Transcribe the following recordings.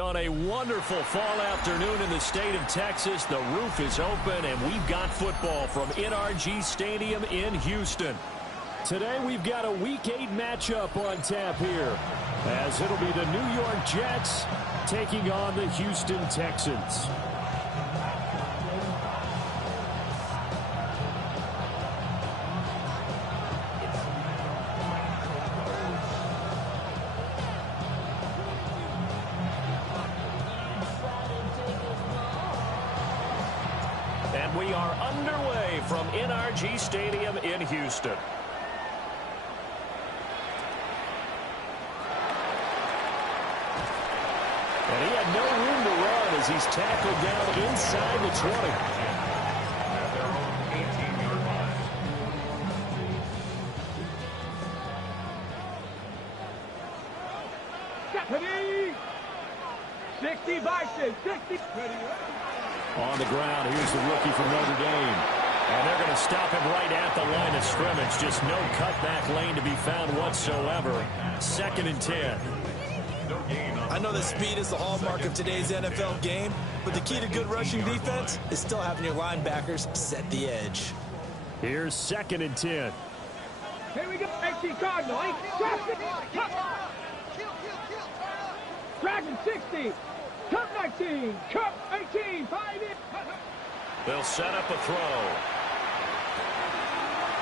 On a wonderful fall afternoon in the state of Texas, the roof is open, and we've got football from NRG Stadium in Houston. Today, we've got a Week 8 matchup on tap here, as it'll be the New York Jets taking on the Houston Texans. And we are underway from NRG Stadium in Houston. And he had no room to run as he's tackled down inside the 20. At their own 18-yard line. Ready? 60 Bison, 60. On the ground, here's the rookie from Notre Dame. And they're going to stop him right at the line of scrimmage. Just no cutback lane to be found whatsoever. 2nd and 10. I know that speed is the hallmark of today's NFL game, but the key to good rushing defense is still having your linebackers set the edge. Here's 2nd and 10. Here we go. 18 Cardinal. Dragon 60. Cup 19. Cup 18. 5 in. They'll set up a throw.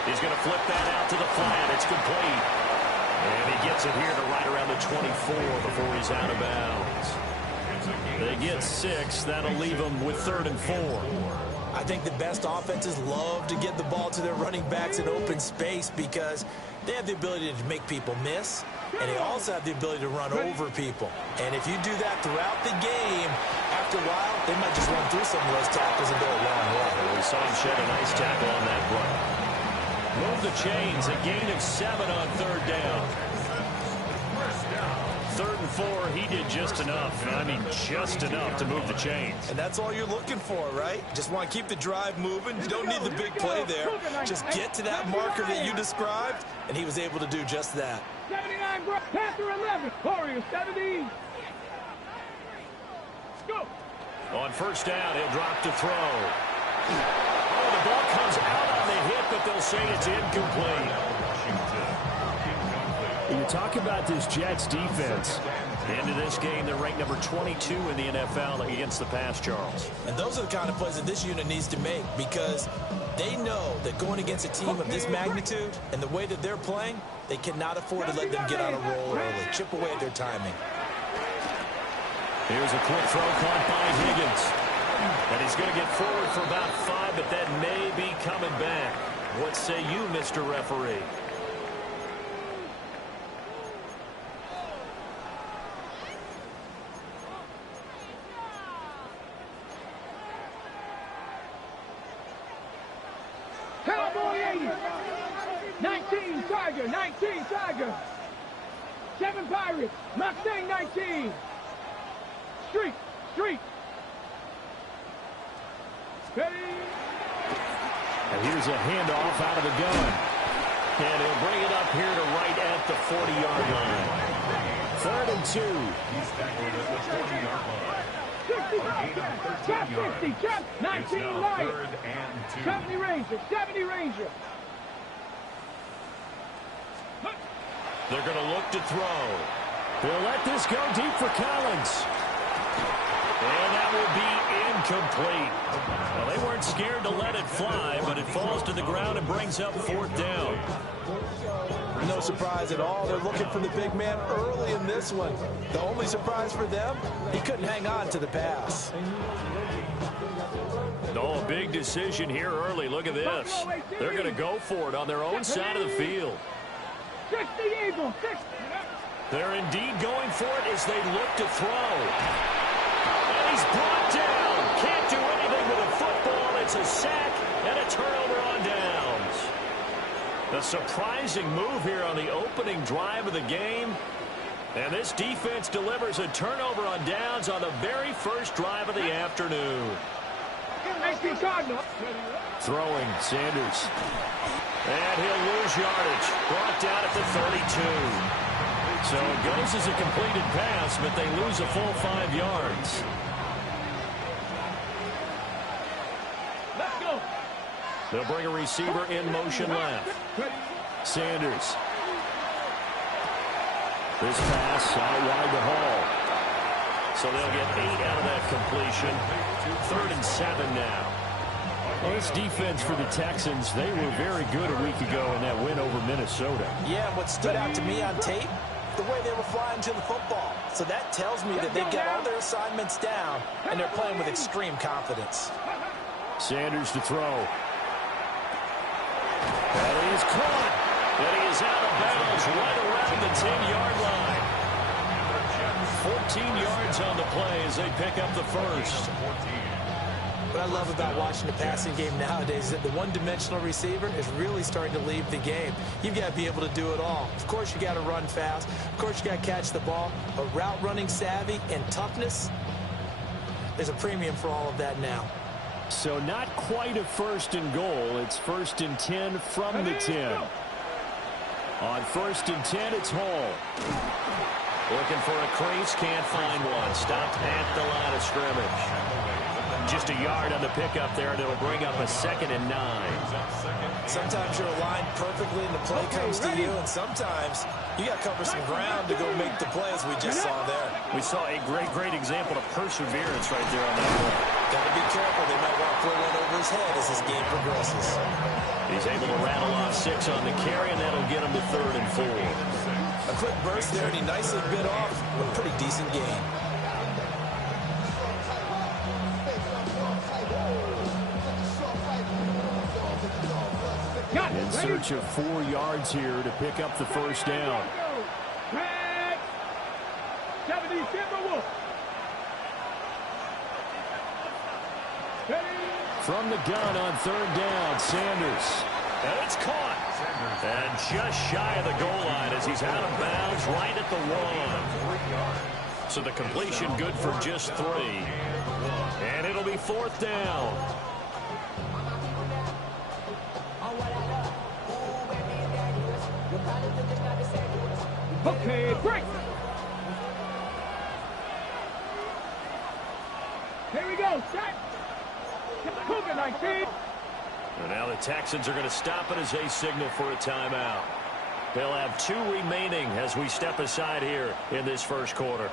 He's going to flip that out to the flat. It's complete. And he gets it here to right around the 24 before he's out of bounds. They get 6. That'll leave them with 3rd and 4. I think the best offenses love to get the ball to their running backs in open space because they have the ability to make people miss, and they also have the ability to run over people. And if you do that throughout the game, after a while, they might just run through some of those tackles and go a long way. We saw him shed a nice tackle on that play. Move the chains, a gain of 7 on 3rd down. 3rd and 4, he did just enough. I mean, just enough to move the chains. And that's all you're looking for, right? Just want to keep the drive moving. You don't need the big play there. Just get to that marker that you described, and he was able to do just that. 79, Panther 11. Warriors 70. Go. On 1st down, he'll drop to throw. Oh, the ball comes out on the hit, but they'll say it's incomplete. You talk about this Jets defense. Into this game, they're ranked number 22 in the NFL against the pass, Charles. And those are the kind of plays that this unit needs to make because they know that going against a team of this magnitude and the way that they're playing, they cannot afford to let them get on a roll early. Chip away at their timing. Here's a quick throw caught by Higgins. And he's going to get forward for about 5, but that may be coming back. What say you, Mr. Referee? Cowboy 80. 19 Tiger. 19 Tiger. 7 Pirates. Mustang 19. Street. Ready. And here's a handoff out of the gun. And he'll bring it up here to right at the 40-yard line. 3rd and 2. He's tackled at the 40-yard line. 50, 19 Lions. 3rd and 2. 70 Ranger, 70 Ranger. They're going to look to throw. They'll let this go deep for Collins. And that will be incomplete. Well, they weren't scared to let it fly, but it falls to the ground and brings up 4th down. No surprise at all. They're looking for the big man early in this one. The only surprise for them, he couldn't hang on to the pass. Oh, a big decision here early. Look at this. They're going to go for it on their own side of the field. 60 Eagles, 60. They're indeed going for it as they look to throw. And he's brought down. Can't do anything with a football. It's a sack and a turnover on downs. A surprising move here on the opening drive of the game. And this defense delivers a turnover on downs on the very first drive of the afternoon. Throwing, Sanders. And he'll lose yardage. Brought down at the 32. So it goes as a completed pass, but they lose a full 5 yards. Let's go. They'll bring a receiver in motion left. Sanders. This pass out wide to Hall. So they'll get 8 out of that completion. 3rd and 7 now. Well, this defense for the Texans, they were very good a week ago in that win over Minnesota. Yeah, what stood out to me on tape, the way they were flying to the football. So that tells me that they've got all their assignments down, and they're playing with extreme confidence. Sanders to throw. That is caught. And he is out of bounds right around the 10-yard line. 14 yards on the play as they pick up the first. What I love about watching the passing game nowadays is that the one-dimensional receiver is really starting to leave the game. You've got to be able to do it all. Of course, you got to run fast. Of course, you got to catch the ball. But route running savvy and toughness, there's a premium for all of that now. So not quite a 1st and goal. It's 1st and 10 from the 10. On 1st and 10, it's Hall. Looking for a crease, can't find one. Stopped at the line of scrimmage. Just a yard on the pickup there, and it'll bring up a 2nd and 9. Sometimes you're aligned perfectly and the play comes to you, and sometimes you got to cover some ground to go make the play, as we just saw there. We saw a great example of perseverance right there on that one. Got to be careful. They might want to throw one over his head as this game progresses. He's able to rattle off 6 on the carry, and that'll get him to 3rd and 4. A quick burst there, and he nicely bit off a pretty decent gain. In search of 4 yards here to pick up the first down. From the gun on 3rd down, Sanders. And it's caught. And just shy of the goal line as he's out of bounds right at the 1. So the completion good for just 3. And it'll be 4th down. Okay, break. Here we go. Set. Cougar 19. And now the Texans are going to stop it as they signal for a timeout. They'll have 2 remaining as we step aside here in this first quarter.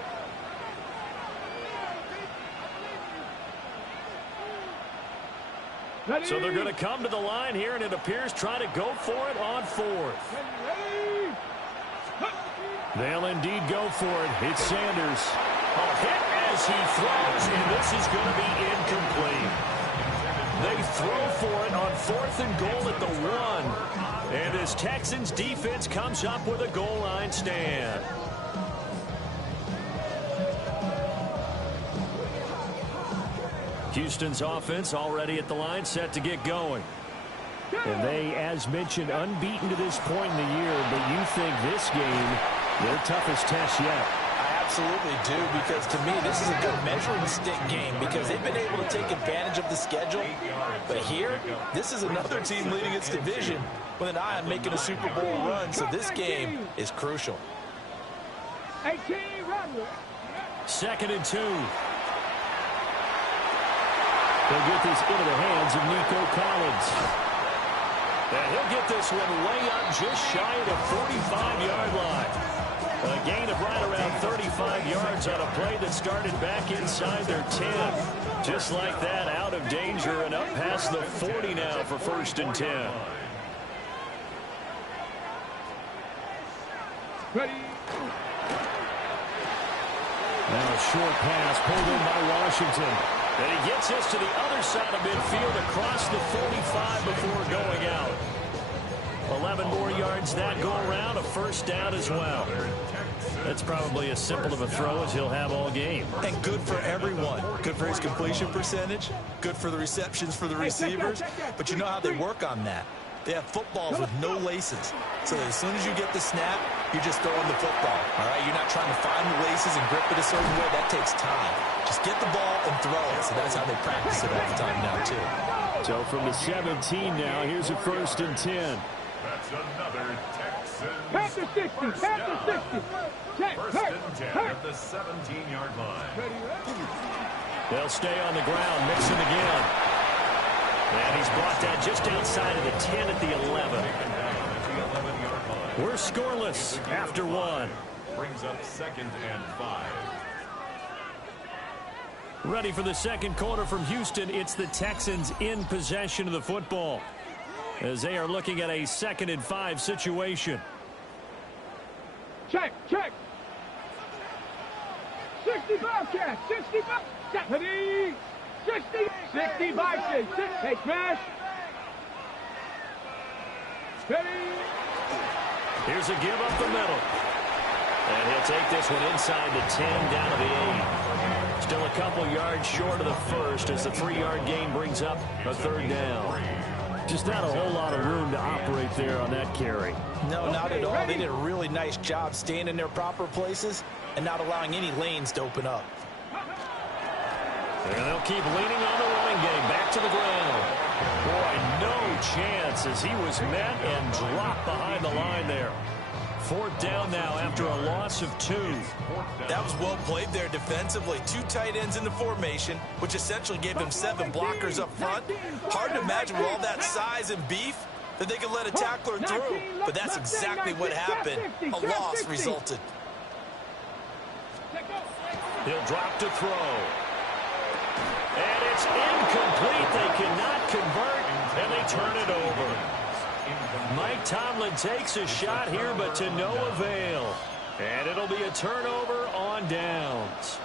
Ready. So they're going to come to the line here, and it appears try to go for it on 4th. Ready. They'll indeed go for it. It's Sanders. A hit as he throws, and this is going to be incomplete. They throw for it on 4th and goal at the 1. And this Texans defense comes up with a goal line stand. Houston's offense already at the line, set to get going. And they, as mentioned, unbeaten to this point in the year, but you think this game their toughest test yet. I absolutely do, because to me this is a good measuring stick game because they've been able to take advantage of the schedule. But here, this is another team leading its division with an eye on making a Super Bowl run, so this game is crucial. 18, run. 2nd and 2. They'll get this into the hands of Nico Collins. And he'll get this one way up just shy of the 45-yard line. A gain of right around 35 yards on a play that started back inside their 10. Just like that, out of danger and up past the 40 now for 1st and 10. Ready. Now a short pass pulled in by Washington. And he gets this to the other side of midfield across the 45 before going out. 11 more yards that go around, a 1st down as well. That's probably as simple of a throw as he'll have all game. And good for everyone. Good for his completion percentage. Good for the receptions for the receivers. But you know how they work on that. They have footballs with no laces. So that as soon as you get the snap, you're just throwing the football. All right? You're not trying to find the laces and grip it a certain way. That takes time. Just get the ball and throw it. So that's how they practice it all the time now, too. So from the 17 now, here's a 1st and 10. That's another Texans Panther 60, first Panther down. 60. Check, First hey, and 10 hey. at the 17-yard line. They'll stay on the ground, mixing again. And he's brought down just outside of the 10 at the 11. Taken down at the 11-yard line. We're scoreless after one. Brings up 2nd and 5. Ready for the second quarter from Houston. It's the Texans in possession of the football as they are looking at a 2nd and 5 situation. Check, check. 65 catch, 65. Stephanie, 60, 60 by 6. Hey, smash. Steady. Here's a give up the middle. And he'll take this one inside the 10 down to the 8. Still a couple yards short of the first as the 3-yard gain brings up a 3rd down. Just not a whole lot of room to operate there on that carry. No, not at all. They did a really nice job staying in their proper places and not allowing any lanes to open up. And they'll keep leaning on the running game. Back to the ground. Boy, no chance as he was met and dropped behind the line there. 4th down now after a loss of 2. That was well played there defensively. 2 tight ends in the formation, which essentially gave them 7 blockers up front. Hard to imagine with all that size and beef that they could let a tackler through. But that's exactly what happened. A loss resulted. He'll drop to throw. And it's incomplete. They cannot convert, and they turn it over. Mike Tomlin takes a shot here, but to no avail. And it'll be a turnover on downs.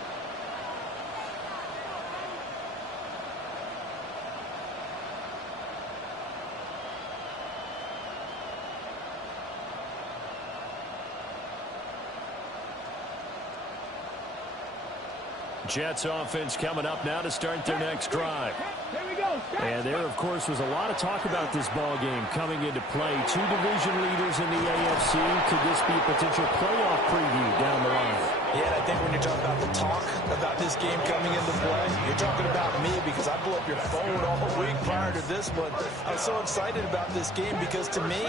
Jets offense coming up now to start their next drive. And there, of course, was a lot of talk about this ball game coming into play. 2 division leaders in the AFC. Could this be a potential playoff preview down the line? Yeah, I think when you're talking about the talk about this game coming into play, you're talking about me because I blew up your phone all week prior to this one. I was so excited about this game because, to me,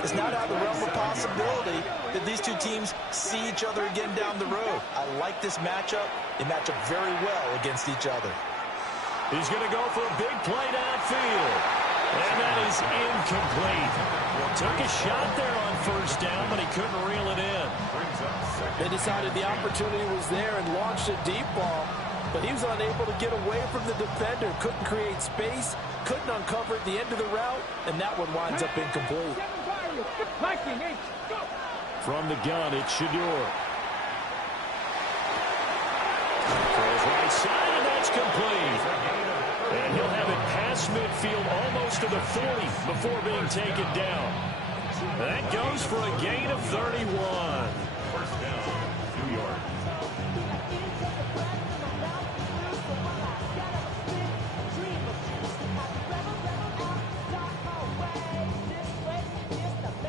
it's not out of the realm of possibility that these 2 teams see each other again down the road. I like this matchup. They match up very well against each other. He's going to go for a big play downfield. And that is incomplete. Took a shot there on 1st down, but he couldn't reel it in. They decided the opportunity was there and launched a deep ball, but he was unable to get away from the defender. Couldn't create space, couldn't uncover at the end of the route, and that one winds up incomplete. From the gun, it's Shedeur. Throws right side, and that's complete. And he'll have it past midfield almost to the 40 before being taken down. That goes for a gain of 31. First down, New York.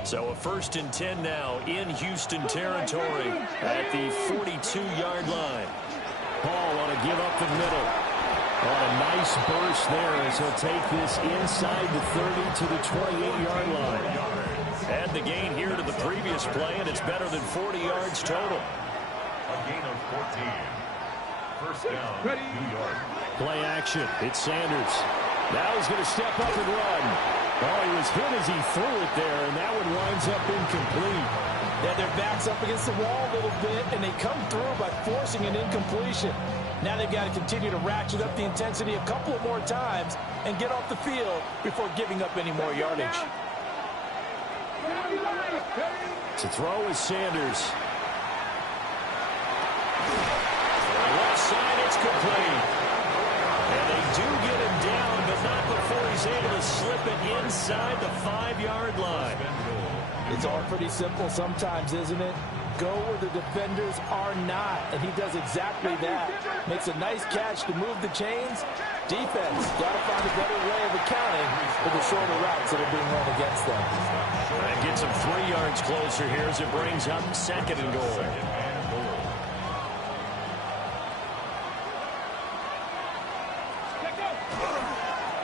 So a 1st and 10 now in Houston territory at the 42-yard line. Paul on a give up the middle. On a nice burst there as he'll take this inside the 30 to the 28-yard line. Add the gain here to the previous play, and it's better than 40 yards total. A gain of 14. First down, New York. Play action. It's Sanders. Now he's going to step up and run. Oh, he was hit as he threw it there, and that one winds up incomplete. Yeah, their back's up against the wall a little bit, and they come through by forcing an incompletion. Now they've got to continue to ratchet up the intensity a couple of more times and get off the field before giving up any more yardage. To throw is Sanders. Left side, it's complete. And they do get him down, but not before he's able to slip it inside the 5-yard line. It's all pretty simple sometimes, isn't it? Go where the defenders are not, and he does exactly that. Makes a nice catch to move the chains. Defense got to find a better way of accounting for the shorter routes that are being run against them. That gets him 3 yards closer here as it brings up 2nd and goal.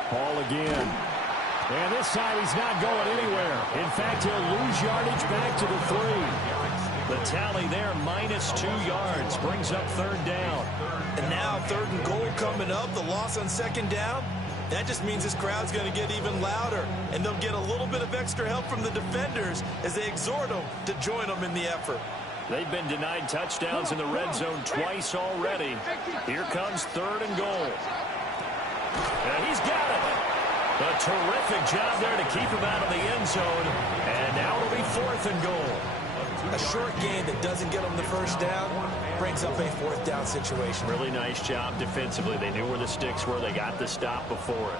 Paul again. And this time he's not going anywhere. In fact, he'll lose yardage back to the 3. The tally there, -2 yards, brings up 3rd down. And now 3rd and goal coming up. The loss on 2nd down. That just means this crowd's going to get even louder. And they'll get a little bit of extra help from the defenders as they exhort them to join them in the effort. They've been denied touchdowns in the red zone twice already. Here comes 3rd and goal. And he's got it. A terrific job there to keep him out of the end zone. And now it'll be 4th and goal. A short gain that doesn't get them the 1st down brings up a 4th down situation. Really nice job defensively. They knew where the sticks were. They got the stop before it.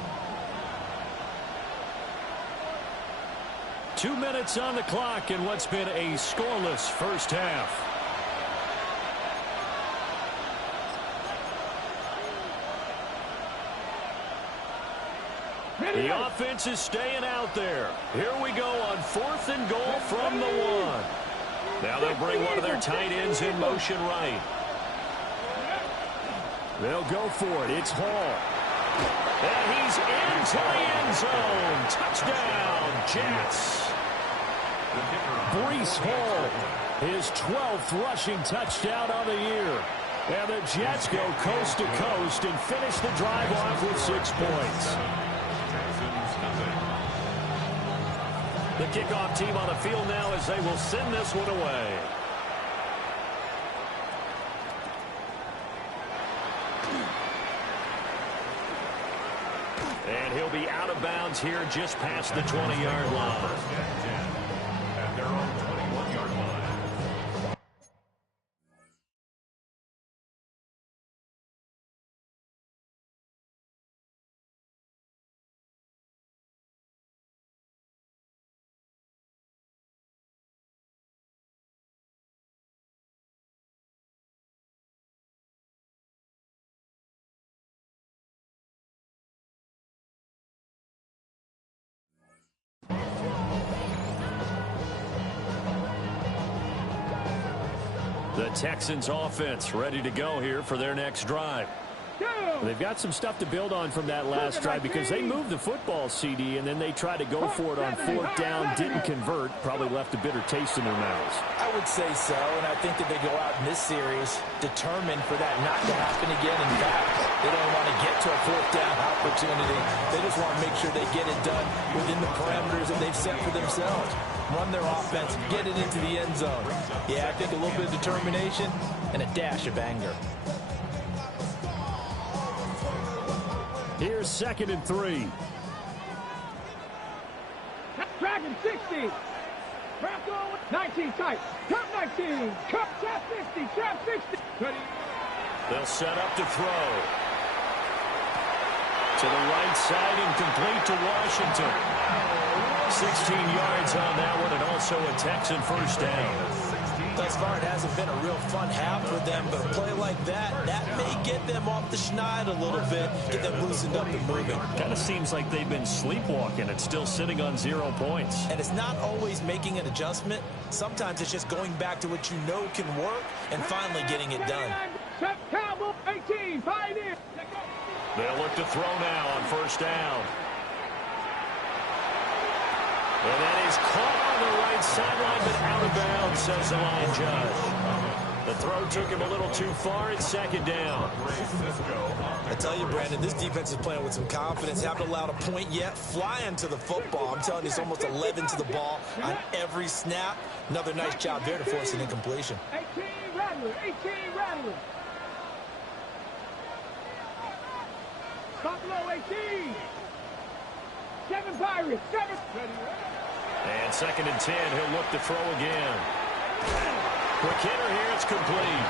2 minutes on the clock in what's been a scoreless first half. The offense is staying out there. Here we go on 4th and goal from the 1. Now they'll bring one of their tight ends in motion right. They'll go for it. It's Hall. And he's into the end zone. Touchdown, Jets. Breece Hall, his 12th rushing touchdown of the year. And the Jets go coast to coast and finish the drive off with 6 points. The kickoff team on the field now as they will send this one away. And he'll be out of bounds here just past the 20-yard line. At their own 21-yard line. The Texans offense ready to go here for their next drive. They've got some stuff to build on from that last drive because they moved the football, CD, and then they tried to go for it on 4th down, didn't convert, probably left a bitter taste in their mouths. I would say so, and I think that they go out in this series determined for that not to happen again. In fact, they don't want to get to a 4th down opportunity. They just want to make sure they get it done within the parameters that they've set for themselves. Run their offense, get it into the end zone. Yeah, I think a little bit of determination and a dash of anger. Here's 2nd and 3. Dragon 60. Bronco 19 tight. Cup 19. Cup trap 50. Trap 60. Ready. They'll set up to throw. To the right side and complete to Washington. 16 yards on that one and also a Texan 1st down. Thus far, it hasn't been a real fun half for them, but a play like that may get them off the schneid a little bit, get them loosened up and moving. Kind of seems like they've been sleepwalking and still sitting on 0 points. And it's not always making an adjustment. Sometimes it's just going back to what you know can work and finally getting it done. Cowboy 18. Pioneer. They'll look to throw now on 1st down. And that is caught on the right sideline, but out of bounds, says the line judge. The throw took him a little too far. It's 2nd down. I tell you, Brandon, this defense is playing with some confidence. Haven't allowed a point yet. Flying to the football. I'm telling you, it's almost 11 to the ball on every snap. Another nice job there to force an incompletion. 18 Rattler. 18 Rattler. Buffalo 18. 7 Pirates. 7. And 2nd and 10. He'll look to throw again. Quick hitter here. It's complete.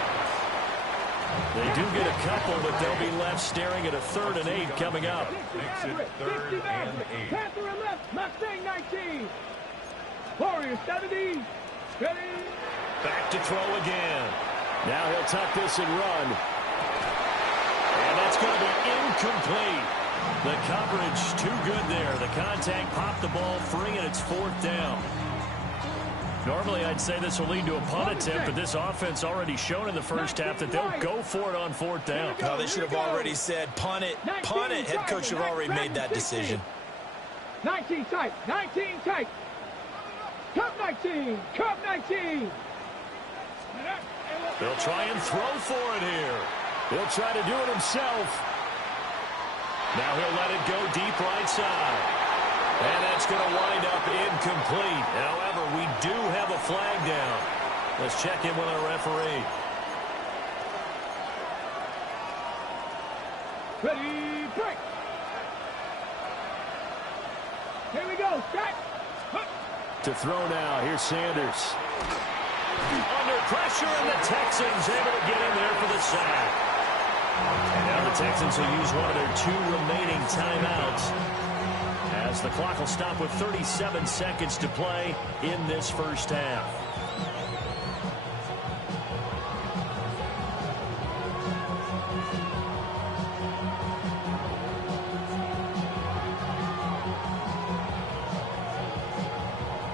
They do get a couple, but they'll be left staring at a 3rd and 8 coming up. Makes it 3rd and 8. Panther and left. Mustang 19. Warriors 70. Ready. Back to throw again. Now he'll tuck this and run. And that's going to be incomplete. The coverage too good there. The contact popped the ball free, and it's 4th down. Normally, I'd say this will lead to a punt attempt, but this offense already shown in the first half that they'll go for it on 4th down. No, they should have already said punt it, punt it. Head coach should have already made that decision. 19 tight. 19 tight. Cup 19. Cup 19. They'll try and throw for it here. He'll try to do it himself. Now he'll let it go deep right side. And that's going to wind up incomplete. However, we do have a flag down. Let's check in with our referee. Ready, break. Here we go, set. To throw now, here's Sanders. Under pressure, and the Texans able to get in there for the sack. And now the Texans will use one of their 2 remaining timeouts, as the clock will stop with 37 seconds to play in this first half.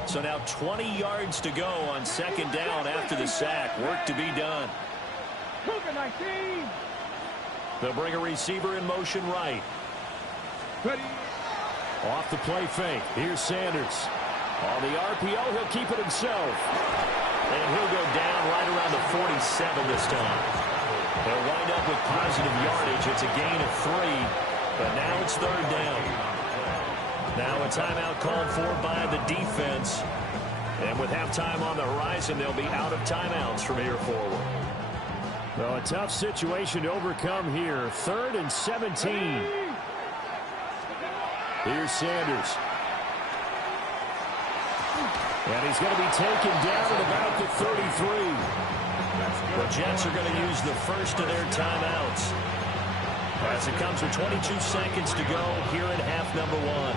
So now 20 yards to go on second down after the sack. Work to be done. They'll bring a receiver in motion right. Ready. Off the play fake. Here's Sanders. On the RPO, he'll keep it himself. And he'll go down right around the 47 this time. They'll wind up with positive yardage. It's a gain of 3, but now it's third down. Now a timeout called for by the defense. And with halftime on the horizon, they'll be out of timeouts from here forward. Well, a tough situation to overcome here. 3rd and 17. Here's Sanders. And he's going to be taken down at about the 33. The Jets are going to use the first of their timeouts, as it comes with 22 seconds to go here in half number 1.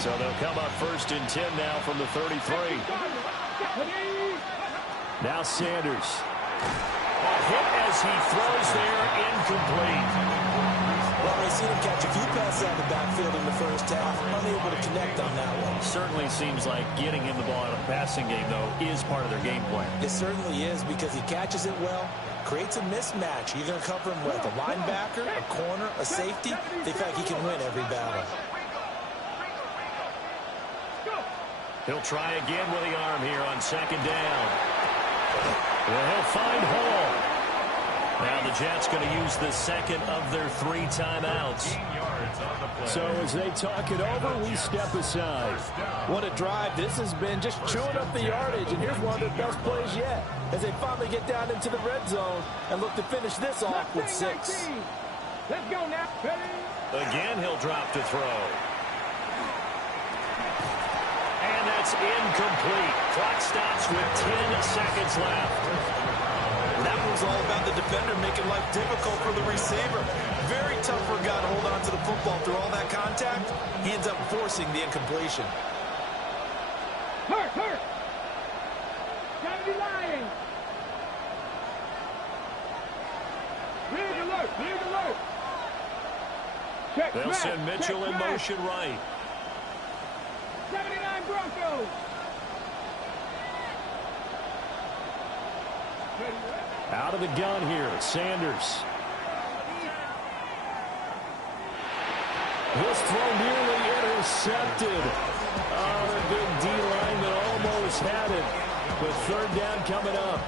So they'll come up 1st and 10 now from the 33. Now Sanders. A hit as he throws there, incomplete. Well, we've seen him catch a few passes out of the backfield in the first half, unable to connect on that one. Certainly seems like getting him the ball in a passing game, though, is part of their game plan. It certainly is, because he catches it well, creates a mismatch. You're going to cover him with a linebacker, a corner, a safety. They feel like he can win every battle. He'll try again with the arm here on second down. Well, he'll find Hall. Now the Jets going to use the second of their 3 timeouts. So as they talk it over, we step aside. What a drive this has been, just chewing up the yardage. And here's one of the best plays yet, as they finally get down into the red zone and look to finish this off with 6. Let's go now. Again, he'll drop to throw. And that's incomplete. Clock stops with 10 seconds left. That was all about the defender making life difficult for the receiver. Very tough for a guy to hold on to the football through all that contact. He ends up forcing the incompletion. Hurt. Gotta be lying. Big alert. Check, They'll smash, send Mitchell check, in smash. motion right. 79 Broncos. Out of the gun here, Sanders. This throw nearly intercepted. Oh, the big D lineman almost had it. But third down coming up.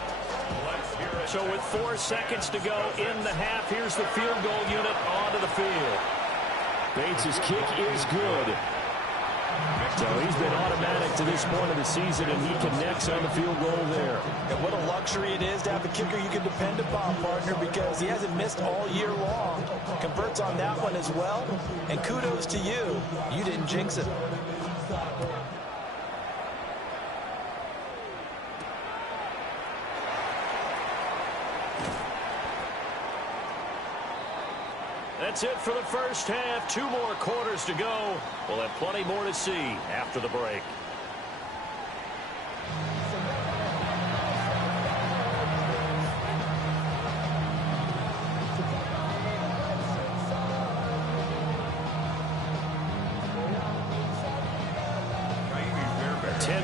So with 4 seconds to go in the half, here's the field goal unit onto the field. Bates' kick is good. So he's been automatic to this point of the season, and he connects on the field goal there. And what a luxury it is to have a kicker you can depend upon, partner, because he hasn't missed all year long. Converts on that one as well. And kudos to you. You didn't jinx it. That's it for the first half. 2 more quarters to go. We'll have plenty more to see after the break.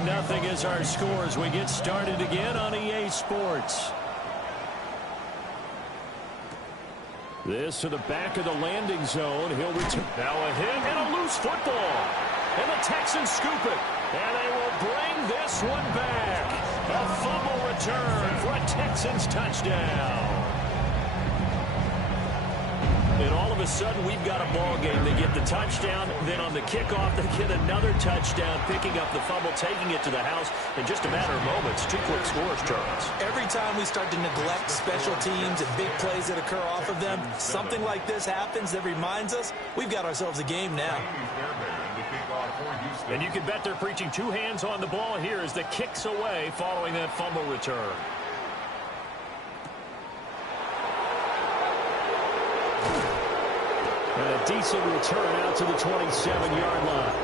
Nothing is our score as we get started again on EA Sports. This to the back of the landing zone. He'll return. Now a hit and a loose football. And the Texans scoop it. And they will bring this one back. A fumble return for a Texans touchdown. And all of a sudden, we've got a ball game. They get the touchdown, then on the kickoff, they get another touchdown, picking up the fumble, taking it to the house in just a matter of moments. 2 quick scores, Charles. Every time we start to neglect special teams and big plays that occur off of them, something like this happens that reminds us we've got ourselves a game now. And you can bet they're preaching 2 hands on the ball here as the kick's away following that fumble return. And a decent return out to the 27-yard line.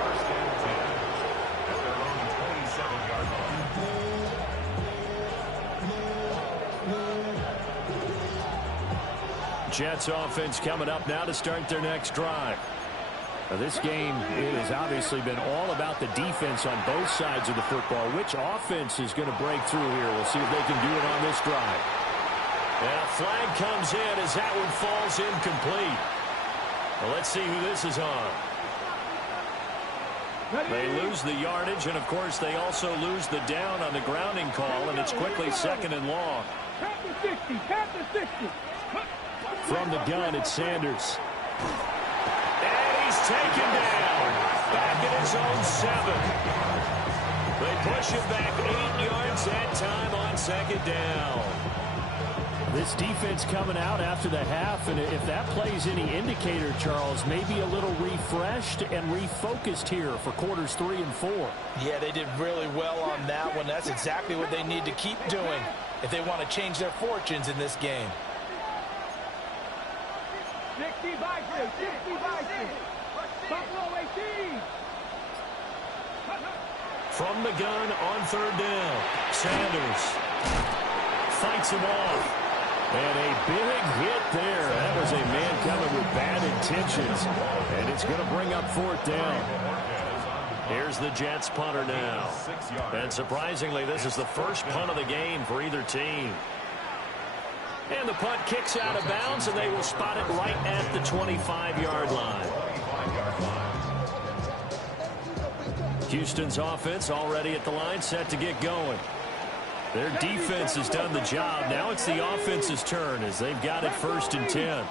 Jets offense coming up now to start their next drive. Now this game, it has obviously been all about the defense on both sides of the football. Which offense is going to break through here? We'll see if they can do it on this drive. And a flag comes in as that one falls incomplete. Well, let's see who this is on. They lose the yardage, and, of course, they also lose the down on the grounding call, and it's quickly 2nd and long. From the gun, it's Sanders. And he's taken down. Back at his own 7. They push him back 8 yards that time on 2nd down. This defense coming out after the half, and if that plays any indicator, Charles, maybe a little refreshed and refocused here for quarters 3 and 4. Yeah, they did really well on that one. That's exactly what they need to keep doing if they want to change their fortunes in this game. 60 Vikings, 60 Vikings. Buffalo 18. From the gun on 3rd down, Sanders fights him off. And a big hit there. That was a man coming with bad intentions. And it's going to bring up 4th down. Here's the Jets punter now. And surprisingly, this is the first punt of the game for either team. And the punt kicks out of bounds, and they will spot it right at the 25-yard line. Houston's offense already at the line, set to get going. Their defense has done the job. Now it's the offense's turn as they've got it 1st and 10.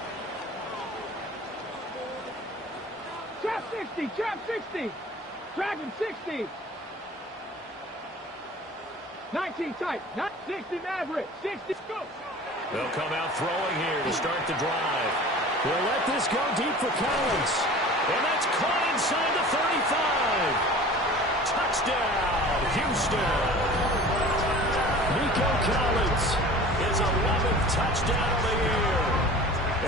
Trap 60, trap 60. Dragon 60. 19 tight, not 60 Maverick, 60 go. They'll come out throwing here to start the drive. They'll let this go deep for Collins. And that's caught inside the 35. Touchdown, Houston. Nico Collins, his 11th touchdown of the year.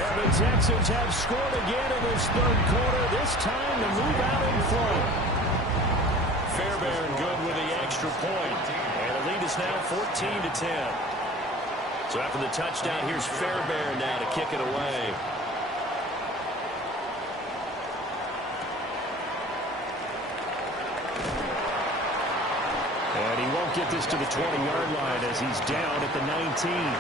And the Texans have scored again in this 3rd quarter, this time to move out in front. Fairbairn good with the extra point. And the lead is now 14-10. So after the touchdown, here's Fairbairn now to kick it away. And he won't get this to the 20-yard line as he's down at the 19.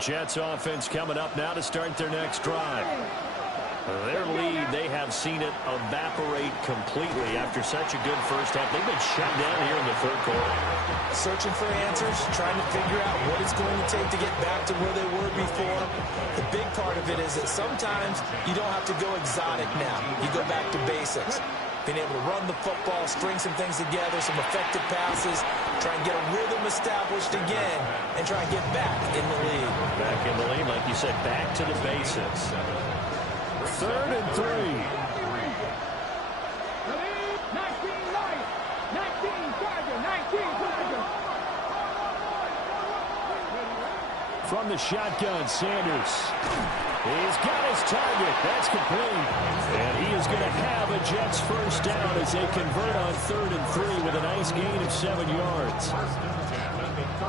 Jets offense coming up now to start their next drive. Their lead, they have seen it evaporate completely after such a good first half. They've been shut down here in the 3rd quarter. Searching for answers, trying to figure out what it's going to take to get back to where they were before. The big part of it is that sometimes you don't have to go exotic now. You go back to basics. Being able to run the football, string some things together, some effective passes, try and get a rhythm established again, and try and get back in the lead. Back in the lead, like you said, back to the basics. 3rd and 3. 19 light, 19 Tiger, 19 Tiger. From the shotgun, Sanders. He's got his target. That's complete. And he is going to have a Jets first down as they convert on 3rd and 3 with a nice gain of 7 yards.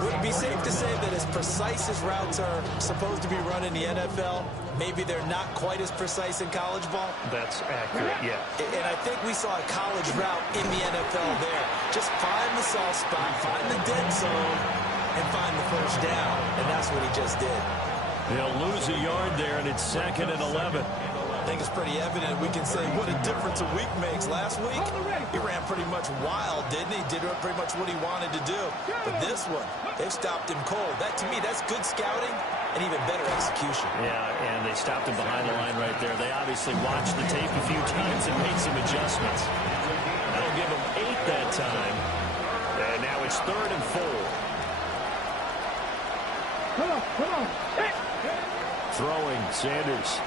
Would it be safe to say that as precise as routes are supposed to be run in the NFL, maybe they're not quite as precise in college ball? That's accurate, yeah. And I think we saw a college route in the NFL there. Just find the soft spot, find the dead zone, and find the first down. And that's what he just did. They'll lose a yard there, and it's 2nd and 11. I think it's pretty evident. We can say what a difference a week makes. Last week, he ran pretty much wild, didn't he? Did pretty much what he wanted to do. But this one, they've stopped him cold. That, to me, that's good scouting and even better execution. Yeah, and they stopped him behind the line right there. They obviously watched the tape a few times and made some adjustments. That'll give him 8 that time. And now it's 3rd and 4. Come on. Throwing, Sanders.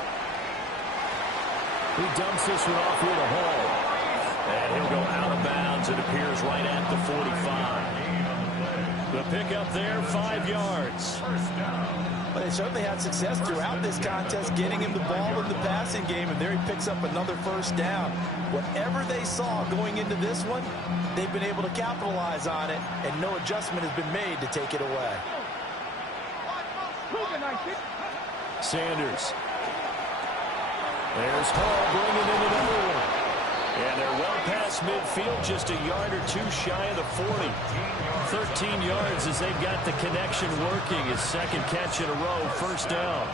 He dumps this one off here to Hall. And he'll go out of bounds. It appears right at the 45. The pickup there, 5 yards. But they certainly had success throughout this contest getting him the ball in the passing game, and there he picks up another first down. Whatever they saw going into this one, they've been able to capitalize on it, and no adjustment has been made to take it away. Sanders. There's Hall bringing in another one. And they're well past midfield, just a yard or two shy of the 40. 13 yards as they've got the connection working. His second catch in a row, first down.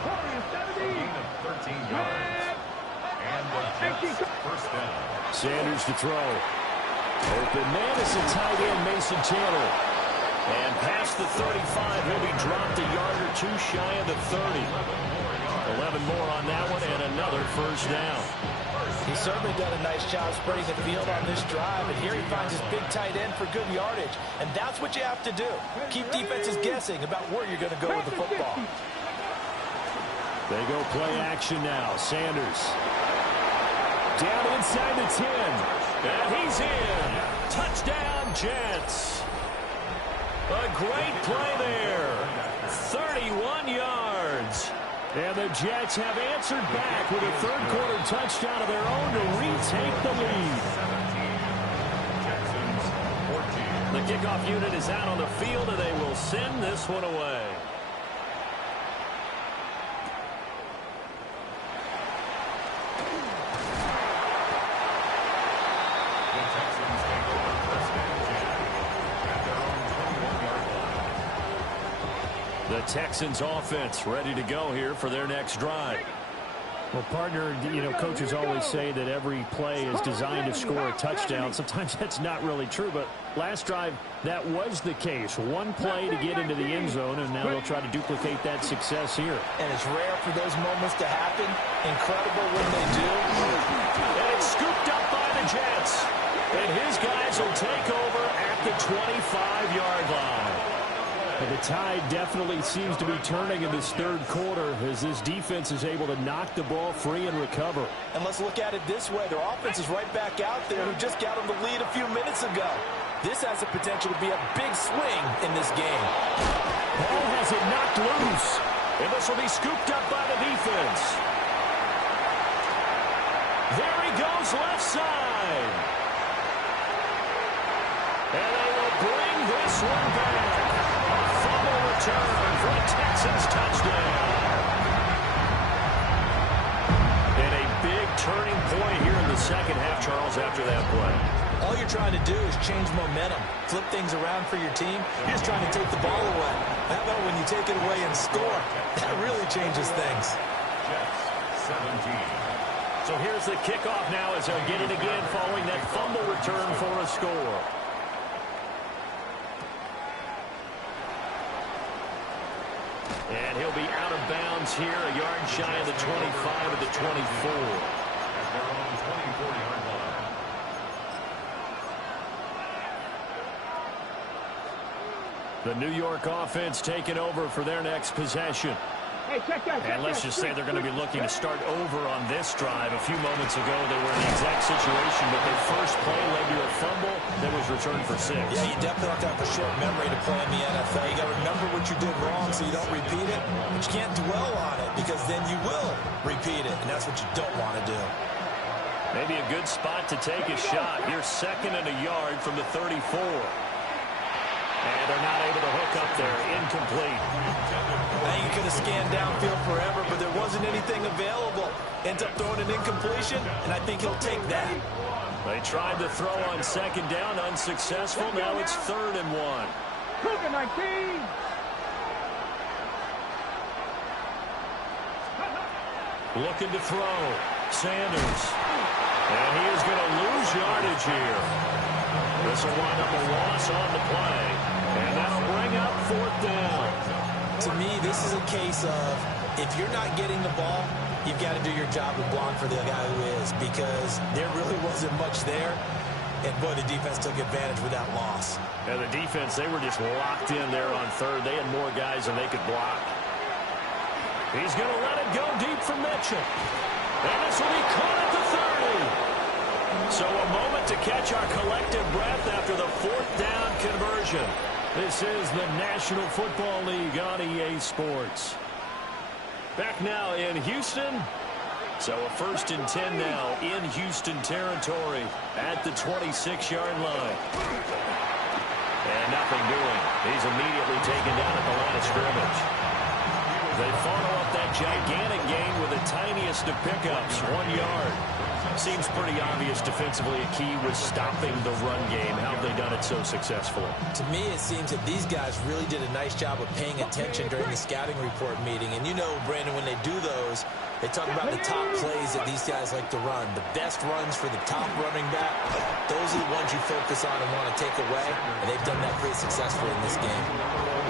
13 yards. And the Jets first down. Sanders to throw. Open man is a tight end, Mason Taylor. And past the 35, he'll be dropped a yard or two shy of the 30. 11 more on that one and another first down. He's certainly done a nice job spreading the field on this drive, and here he finds his big tight end for good yardage. And that's what you have to do. Keep defenses guessing about where you're going to go with the football. They go play action now. Sanders. Down inside the 10. And he's in. Touchdown, Jets. A great play there. 31 yards. And the Jets have answered back with a third-quarter touchdown of their own to retake the lead. The kickoff unit is out on the field, and they will send this one away. The Texans offense ready to go here for their next drive. Well, partner, coaches always say that every play is designed to score a touchdown. Sometimes that's not really true, but last drive, that was the case. One play to get into the end zone, and now they'll try to duplicate that success here. And it's rare for those moments to happen. Incredible when they do. And it's scooped up by the Jets. And his guys will take over at the 25-yard line. But the tide definitely seems to be turning in this third quarter as this defense is able to knock the ball free and recover. And let's look at it this way. Their offense is right back out there who just got them the lead a few minutes ago. This has the potential to be a big swing in this game. Ball has it knocked loose. And this will be scooped up by the defense. There he goes left side. And they will bring this one back. Fumble return for a Texans touchdown. And a big turning point here in the second half, Charles, after that play. All you're trying to do is change momentum, flip things around for your team. You're just trying to take the ball away. How about when you take it away and score? That really changes things. Jets 17. So here's the kickoff now as they'll get it again following that fumble return for a score. And he'll be out of bounds here, a yard shy of the 25 of the 24. At their own 24-yard line. The New York offense taking over for their next possession. And let's just say they're going to be looking to start over on this drive. A few moments ago, they were in the exact situation, but their first play led to a fumble that was returned for 6. Yeah, you definitely have to have a short memory to play in the NFL. You got to remember what you did wrong so you don't repeat it, but you can't dwell on it because then you will repeat it, and that's what you don't want to do. Maybe a good spot to take a shot. You're 2nd and a yard from the 34. And they're not able to hook up there. Incomplete. I think he could have scanned downfield forever, but there wasn't anything available. Ends up throwing an incompletion, and I think he'll take that. They tried to throw on 2nd down, unsuccessful. Now it's 3rd and 1. Cougar 19. Looking to throw. Sanders. And he is going to lose yardage here. This will wind up a loss on the play. And that'll bring up 4th down. To me, this is a case of if you're not getting the ball, you've got to do your job and block for the guy who is, because there really wasn't much there. And, boy, the defense took advantage with that loss. And the defense, they were just locked in there on 3rd. They had more guys than they could block. He's going to let it go deep for Mitchell. And this will be caught at the 30. So a moment to catch our collective breath after the 4th down conversion. This is the National Football League on EA Sports. Back now in Houston. So a 1st and 10 now in Houston territory at the 26-yard line. And nothing doing. He's immediately taken down at the line of scrimmage. They follow up that gigantic gain with the tiniest of pickups, 1 yard. Seems pretty obvious defensively a key was stopping the run game. How have they done it so successfully? To me, it seems that these guys really did a nice job of paying attention during the scouting report meeting. And you know, Brandon, when they do those, they talk about the top plays that these guys like to run. The best runs for the top running back, those are the ones you focus on and want to take away. And they've done that pretty successfully in this game.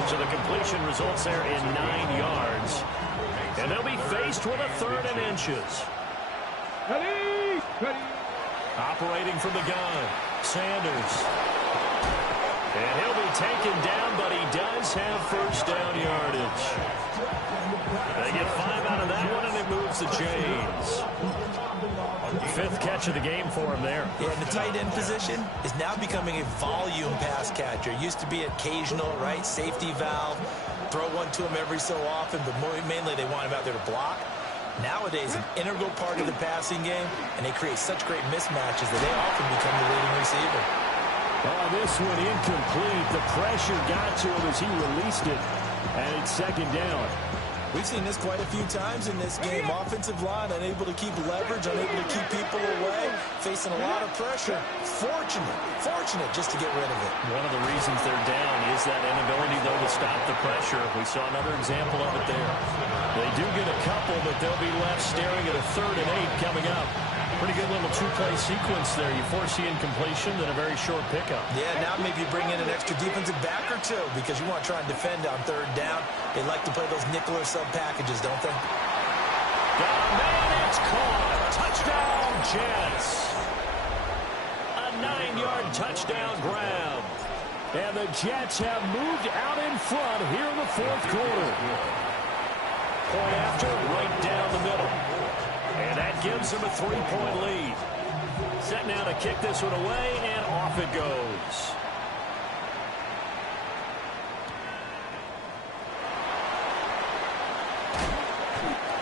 So the completion results there in 9 yards. And they'll be faced with a 3rd and inches. Ready. Operating from the gun, Sanders. And he'll be taken down, but he does have 1st down yardage. They get 5 out of that one, and it moves the chains. 5th catch of the game for him there. Yeah, and the tight end position is now becoming a volume pass catcher. Used to be occasional, right? Safety valve. Throw one to him every so often, but mainly they want him out there to block. Nowadays, an integral part of the passing game, and they create such great mismatches that they often become the leading receiver. Oh, this one incomplete. The pressure got to him as he released it, and it's 2nd down. We've seen this quite a few times in this game. Offensive line unable to keep leverage, unable to keep people away, facing a lot of pressure. Fortunate just to get rid of it. One of the reasons they're down is that inability, though, to stop the pressure. We saw another example of it there. They do get a couple, but they'll be left staring at a 3rd and 8 coming up. Pretty good little 2-play sequence there. You force the incompletion, then a very short pickup. Yeah, now maybe you bring in an extra defensive back or two because you want to try and defend on 3rd down. They like to play those nickel or sub packages, don't they? Got a man, it's caught. Touchdown, Jets. A 9-yard touchdown grab. And the Jets have moved out in front here in the 4th quarter. Point after, right down the middle. And that gives them a 3-point lead. Set now to kick this one away, and off it goes.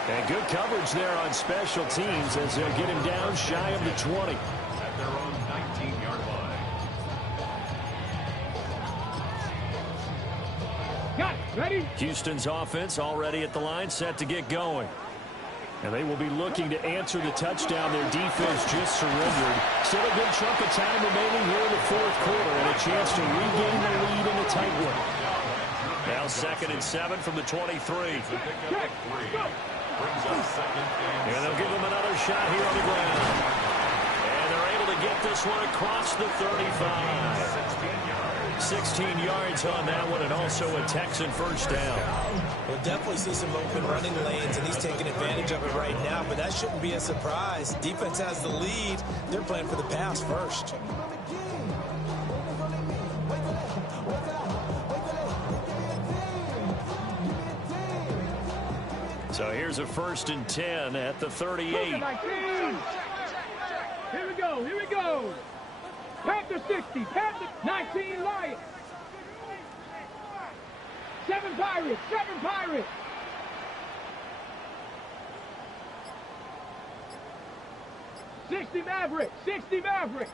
And good coverage there on special teams as they'll get him down shy of the 20. At their own 19-yard line. Got it. Ready. Houston's offense already at the line, set to get going. And they will be looking to answer the touchdown. Their defense just surrendered. Still a good chunk of time remaining here in the 4th quarter and a chance to regain the lead in a tight one. Now 2nd and 7 from the 23. And they'll give them another shot here on the ground. And they're able to get this one across the 35. 16 yards on that one, and also a Texan 1st down. We'll definitely see some open running lanes, and he's taking advantage of it right now, but that shouldn't be a surprise. Defense has the lead. They're playing for the pass first. So here's a 1st and 10 at the 38. Here we go. Here we go. Panther 60. Panther 19 Lions. 7 Pirates. 7 Pirates. 60 Mavericks. 60 Mavericks.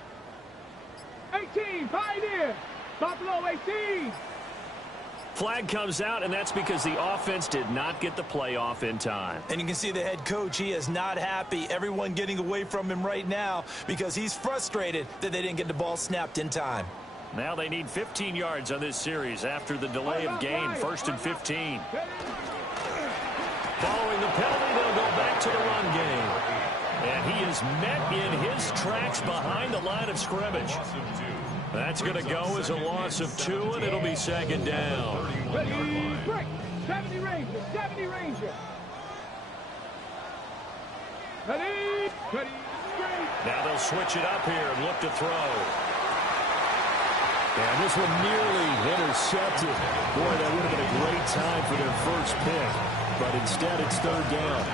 18 Pioneer. Buffalo 18. Flag comes out, and that's because the offense did not get the play off in time. And you can see the head coach, he is not happy. Everyone getting away from him right now because he's frustrated that they didn't get the ball snapped in time. Now they need 15 yards on this series after the delay of game. 1st and 15. Following the penalty, they'll go back to the run game. And he is met in his tracks behind the line of scrimmage. That's going to go as a loss of 2, and it'll be 2nd down. Ready, break. 70 Rangers. 70 Rangers. Ready, break. Now they'll switch it up here and look to throw. And this one nearly intercepted. Boy, that would have been a great time for their first pick. But instead, it's 3rd down.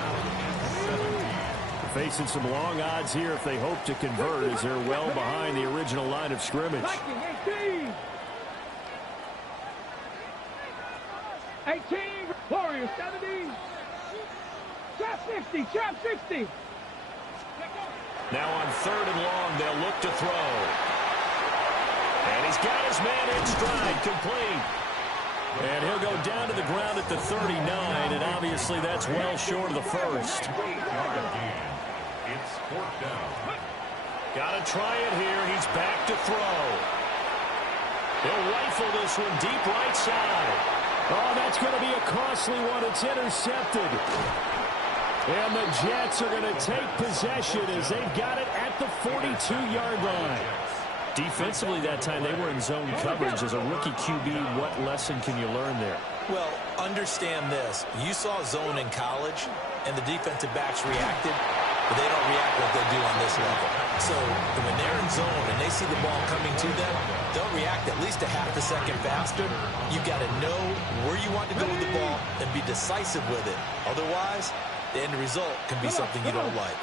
Facing some long odds here if they hope to convert as they're well behind the original line of scrimmage. 18. 18. Warriors 70. Trap 60. Trap 60. Now on 3rd and long, they'll look to throw. And he's got his man in stride, complete. And he'll go down to the ground at the 39, and obviously that's well short of the first. It's 4th down. Got to try it here. He's back to throw. He'll rifle this one deep right side. Oh, that's going to be a costly one. It's intercepted. And the Jets are going to take possession as they've got it at the 42-yard line. Defensively that time, they were in zone coverage. As a rookie QB, what lesson can you learn there? Well, understand this. You saw zone in college, and the defensive backs reacted, but they don't react like they do on this level. So when they're in zone and they see the ball coming to them, they'll react at least a half a second faster. You've got to know where you want to go with the ball and be decisive with it. Otherwise, the end result can be something you don't like.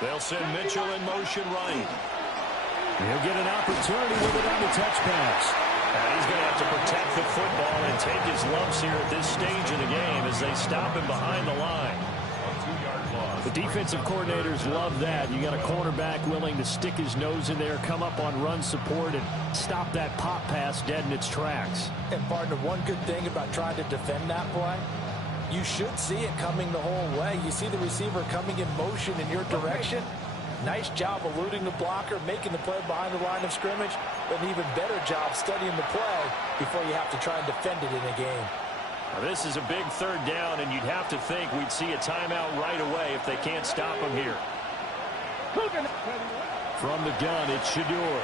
They'll send Mitchell in motion right. He'll get an opportunity with it on the touch pass. And he's going to have to protect the football and take his lumps here at this stage of the game as they stop him behind the line. The defensive coordinators love that. You got a quarterback willing to stick his nose in there, come up on run support, and stop that pop pass dead in its tracks. And, partner, one good thing about trying to defend that play, you should see it coming the whole way. You see the receiver coming in motion in your direction. Nice job eluding the blocker, making the play behind the line of scrimmage, but an even better job studying the play before you have to try and defend it in a game. Now, this is a big 3rd down, and you'd have to think we'd see a timeout right away if they can't stop him here. From the gun, it's Shedeur.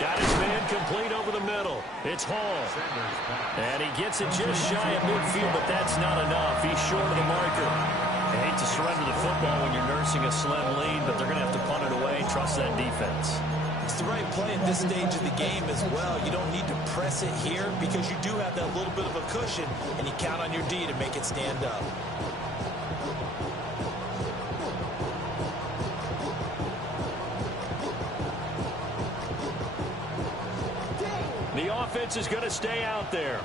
Got his man complete over the middle. It's Hall. And he gets it just shy of midfield, but that's not enough. He's short of the marker. I hate to surrender the football when you're nursing a slim lead, but they're going to have to punt it away and trust that defense. It's the right play at this stage of the game as well. You don't need to press it here because you do have that little bit of a cushion, and you count on your D to make it stand up. The offense is going to stay out there.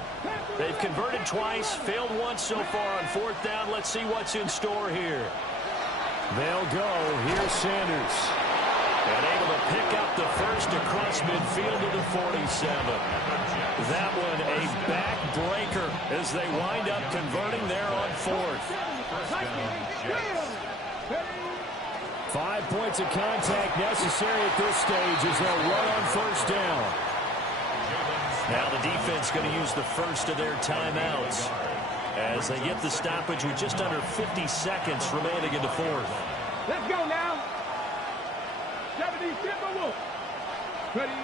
They've converted twice, failed once so far on 4th down. Let's see what's in store here. They'll go. Here's Sanders. And able to pick up the first across midfield to the 47. That one a backbreaker as they wind up converting there on 4th. 5 points of contact necessary at this stage as they'll run on 1st down. Now the defense going to use the first of their timeouts as they get the stoppage with just under 50 seconds remaining in the 4th. Let's go now. 70 Timberwolves. Ready.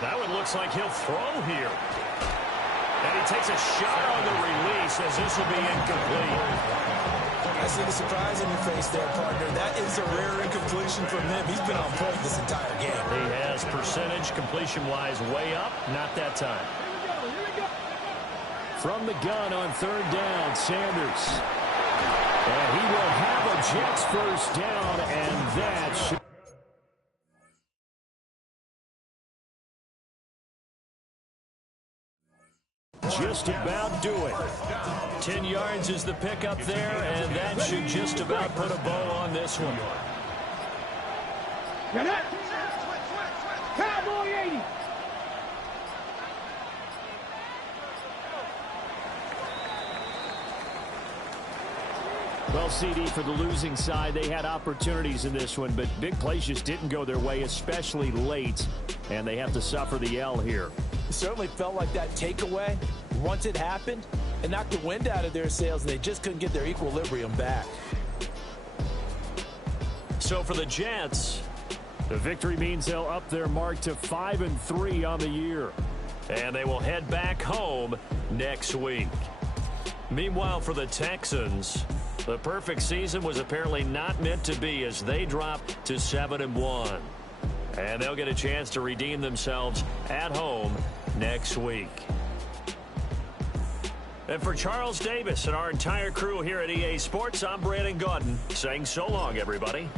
That one looks like he'll throw here. And he takes a shot on the release as this will be incomplete. I see the surprise on your face there, partner. That is a rare incompletion from him. He's been on point this entire game. He has percentage completion-wise way up. Not that time. From the gun on 3rd down, Sanders. And he will have a Jets first down, and that should... just about do it. 10 yards is the pickup there, and that should just about put a bow on this one. Cowboy 80. Well, CD, for the losing side, they had opportunities in this one, but big plays just didn't go their way, especially late, and they have to suffer the L here. It certainly felt like that takeaway, once it happened, it knocked the wind out of their sails, and they just couldn't get their equilibrium back. So for the Jets, the victory means they'll up their mark to 5-3 on the year. and they will head back home next week. Meanwhile, for the Texans, the perfect season was apparently not meant to be as they dropped to 7-1. And they'll get a chance to redeem themselves at home next week. And for Charles Davis and our entire crew here at EA Sports, I'm Brandon Gaudin saying so long, everybody.